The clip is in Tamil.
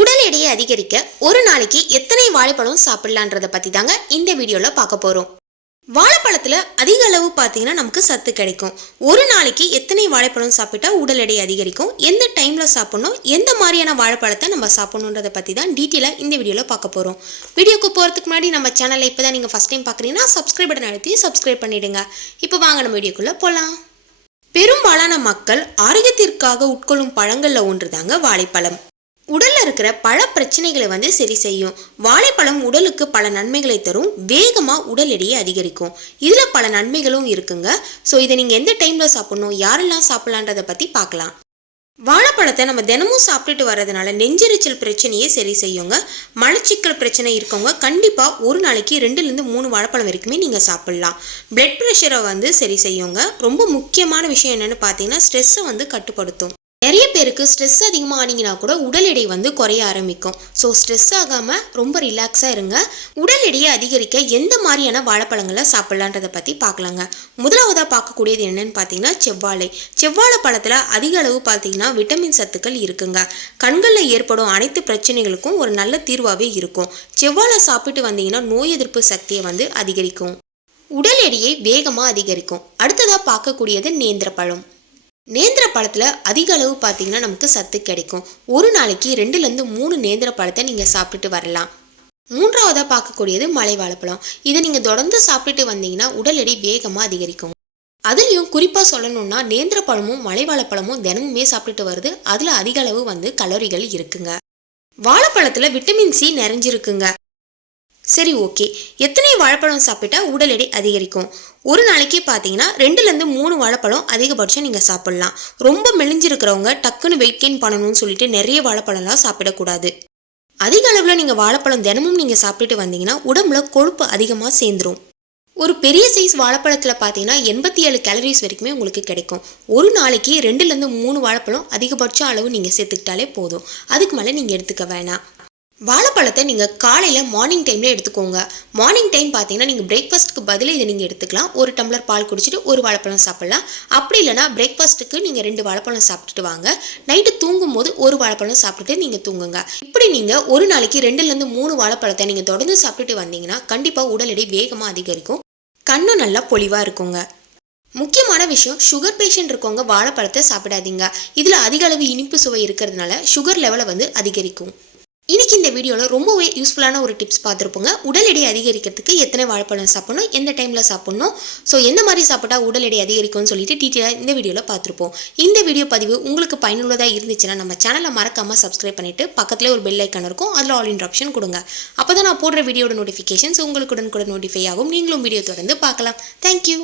உடல் எடையை அதிகரிக்க ஒரு நாளைக்கு எத்தனை வாழைப்பழம் சாப்பிடலான்றதை பற்றி தாங்க இந்த வீடியோவில் பார்க்க போகிறோம் வாழைப்பழத்தில் அதிக அளவு பார்த்தீங்கன்னா நமக்கு சத்து கிடைக்கும். ஒரு நாளைக்கு எத்தனை வாழைப்பழம் சாப்பிட்டா உடல் எடை அதிகரிக்கும்? எந்த டைமில் சாப்பிட்ணும்? எந்த மாதிரியான வாழைப்பழத்தை நம்ம சாப்பிட்ணுன்றதை பற்றி தான் டீட்டெயிலாக இந்த வீடியோவில் பார்க்க போகிறோம் வீடியோக்கு போகிறதுக்கு முன்னாடி நம்ம சேனலை இப்போ தான் நீங்கள் ஃபஸ்ட் டைம் பார்க்குறீங்கன்னா சப்ஸ்கிரைப் பட்டன் அழுத்தி சப்ஸ்கிரைப் பண்ணிவிடுங்க இப்போ வாங்க நம்ம வீடியோக்குள்ளே போகலாம் பெரும்பாலான மக்கள் ஆரோக்கியத்திற்காக உட்கொள்ளும் பழங்களில் ஒன்று தாங்க வாழைப்பழம். உடலில் இருக்கிற பல பிரச்சனைகளை வந்து சரி செய்யும். வாழைப்பழம் உடலுக்கு பல நன்மைகளை தரும். வேகமாக உடல் எடையை அதிகரிக்கும். இதில் பல நன்மைகளும் இருக்குங்க. ஸோ இதை நீங்கள் எந்த டைமில் சாப்பிடணும்? யாரெல்லாம் சாப்பிட்லான்றதை பற்றி பார்க்கலாம். வாழைப்பழத்தை நம்ம தினமும் சாப்பிட்டுட்டு வர்றதுனால நெஞ்செரிச்சல் பிரச்சனையே சரி செய்யுங்க. மலச்சிக்கல் பிரச்சனை இருக்கவங்க கண்டிப்பாக ஒரு நாளைக்கு ரெண்டுலேருந்து மூணு வாழைப்பழம் வரைக்குமே நீங்கள் சாப்பிட்லாம். பிளட் ப்ரெஷரை வந்து சரி செய்யுங்க. ரொம்ப முக்கியமான விஷயம் என்னென்னு பார்த்தீங்கன்னா ஸ்ட்ரெஸ்ஸை வந்து கட்டுப்படுத்தும். நிறைய பேருக்கு ஸ்ட்ரெஸ் அதிகமாக ஆனீங்கன்னா கூட உடல் எடை வந்து குறைய ஆரம்பிக்கும். ஸோ ஸ்ட்ரெஸ் ஆகாமல் ரொம்ப ரிலாக்ஸாக இருங்க. உடல் எடையை அதிகரிக்க எந்த மாதிரியான வாழைப்பழங்களை சாப்பிட்லான்றதை பற்றி பார்க்கலாங்க. முதலாவதாக பார்க்கக்கூடியது என்னன்னு பார்த்தீங்கன்னா செவ்வாழை. செவ்வாழை பழத்தில் அதிக அளவு பார்த்தீங்கன்னா விட்டமின் சத்துக்கள் இருக்குங்க. கண்களில் ஏற்படும் அனைத்து பிரச்சனைகளுக்கும் ஒரு நல்ல தீர்வாகவே இருக்கும். செவ்வாழை சாப்பிட்டு வந்தீங்கன்னா நோய் எதிர்ப்பு சக்தியை வந்து அதிகரிக்கும். உடல் எடையை வேகமாக அதிகரிக்கும். அடுத்ததாக பார்க்கக்கூடியது நேந்திர பழம் நேந்திர பழத்தில் அதிக அளவு பார்த்தீங்கன்னா நமக்கு சத்து கிடைக்கும். ஒரு நாளைக்கு ரெண்டுலேருந்து மூணு நேந்திர பழத்தை நீங்கள் சாப்பிட்டுட்டு வரலாம். மூன்றாவதாக பார்க்கக்கூடியது மலை வாழைப்பழம் இதை நீங்கள் தொடர்ந்து சாப்பிட்டுட்டு வந்தீங்கன்னா உடல் எடை வேகமாக அதிகரிக்கும். அதுலேயும் குறிப்பாக சொல்லணும்னா நேந்திர பழமும் மலை வாழைப்பழமும் தினமுமே சாப்பிட்டுட்டு வருது அதில் அதிக அளவு வந்து கலோரிகள் இருக்குங்க. வாழைப்பழத்தில் விட்டமின் சி நிறைஞ்சிருக்குங்க. சரி ஓகே. எத்தனை வாழைப்பழம் சாப்பிட்டா உடல் எடை அதிகரிக்கும்? ஒரு நாளைக்கு பார்த்தீங்கன்னா ரெண்டுலேருந்து மூணு வாழைப்பழம் அதிகபட்சம் நீங்கள் சாப்பிட்லாம். ரொம்ப மெலிஞ்சிருக்கிறவங்க டக்குன்னு வெயிட் கெயின் பண்ணணும்னு சொல்லிட்டு நிறைய வாழைப்பழம்லாம் சாப்பிடக்கூடாது. அதிக அளவில் நீங்கள் வாழைப்பழம் தினமும் நீங்கள் சாப்பிட்டுட்டு வந்தீங்கன்னா உடம்புல கொழுப்பு அதிகமாக சேர்ந்துரும். ஒரு பெரிய சைஸ் வாழைப்பழத்தில் பார்த்தீங்கன்னா எண்பத்தி ஏழு கேலரிஸ் வரைக்குமே உங்களுக்கு கிடைக்கும். ஒரு நாளைக்கு ரெண்டுலேருந்து மூணு வாழைப்பழம் அதிகபட்ச அளவு நீங்கள் சேர்த்துக்கிட்டாலே போதும். அதுக்கு மேலே நீங்கள் எடுத்துக்க வேணாம். வாழைப்பழத்தை நீங்கள் காலையில் மார்னிங் டைமில் எடுத்துக்கோங்க. மார்னிங் டைம் பார்த்தீங்கன்னா நீங்கள் பிரேக்ஃபாஸ்ட்டுக்கு பதில் இதை நீங்கள் எடுத்துக்கலாம். ஒரு டம்ளர் பால் குடிச்சிட்டு ஒரு வாழைப்பழம் சாப்பிட்லாம். அப்படி இல்லைனா பிரேக்ஃபாஸ்ட்டுக்கு நீங்கள் ரெண்டு வாழைப்பழம் சாப்பிட்டுட்டு வாங்க. நைட்டு தூங்கும் போது ஒரு வாழைப்பழம் சாப்பிட்டுட்டு நீங்கள் தூங்குங்க. இப்படி நீங்கள் ஒரு நாளைக்கு ரெண்டுலேருந்து மூணு வாழைப்பழத்தை நீங்கள் தொடர்ந்து சாப்பிட்டுட்டு வந்தீங்கன்னா கண்டிப்பாக உடல் எடை வேகமாக அதிகரிக்கும். கண்ணும் நல்லா பொலிவாக இருக்குங்க. முக்கியமான விஷயம் சுகர் பேஷண்ட் இருக்கவங்க வாழைப்பழத்தை சாப்பிடாதீங்க. இதில் அதிக அளவு இனிப்பு சுவை இருக்கிறதுனால சுகர் லெவலை வந்து அதிகரிக்கும். இன்றைக்கி இந்த வீடியோவில் ரொம்பவே யூஸ்ஃபுல்லான ஒரு டிப்ஸ் பார்த்துருப்போங்க. உடல் எடை அதிகரிக்கிறதுக்கு எத்தனை வாழைப்பழம் சாப்பிடணும் எந்த டைமில் சாப்பிடணும் ஸோ எந்த மாதிரி சாப்பிட்டா உடல் எடை அதிகரிக்கும்னு சொல்லிட்டு டீட்டெயிலாக இந்த வீடியோவில் பார்த்துருப்போம். இந்த வீடியோ பதிவு உங்களுக்கு பயனுள்ளதாக இருந்துச்சுன்னா நம்ம சேனலை மறக்காமல் சப்ஸ்கிரைப் பண்ணிவிட்டு பக்கத்தில் ஒரு பெல் ஐக்கான் இருக்கும் அதில் ஆல் இன் ஆப்ஷன் கொடுங்க. அப்போ தான் நான் போடுற வீடியோட நோட்டிஃபிகேஷன்ஸ் உங்களுக்கு உடனுக்குடன் நோட்டிஃபை ஆகும். நீங்களும் வீடியோ தொடர்ந்து பார்க்கலாம். தேங்க்யூ